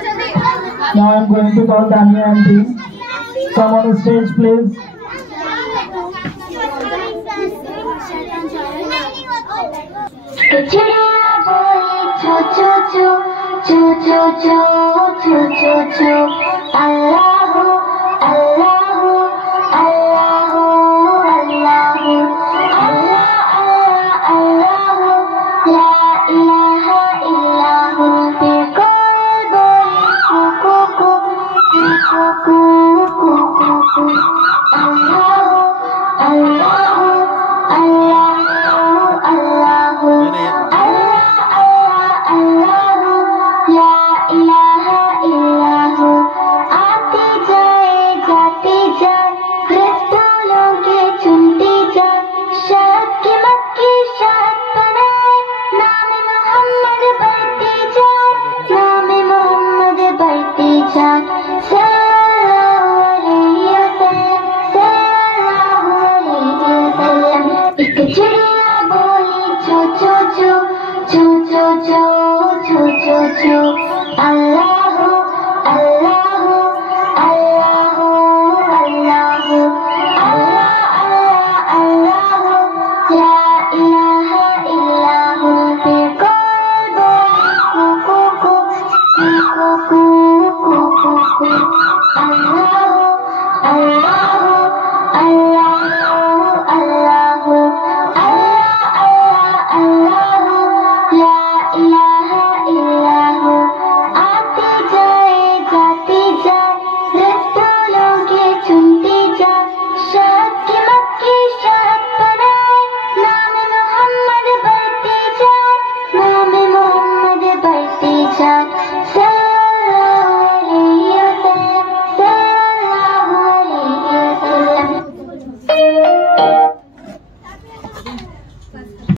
Now I'm going to call Tanya auntie. Come on the stage, please. चिड़िया बोली चू चू चू चू चू चू चू चू चू अल्लाह अल्लाह अल्लाह अल्लाह अल्लाह अल्लाह ला इलाहा इल्लाहु फिर कोई बोली कू कू कू कू कू कू कू अल्लाह अल्लाह अल्लाह अल्लाह चिड़िया बोली चू चू चू चू चू चू चू चू चू अल्लाह अल्लाह अल्लाह अल्लाह अल्लाह अल्लाह ला इलाहा इल्लाहु फिर कोई बोली कू कू कू कू कू कू कू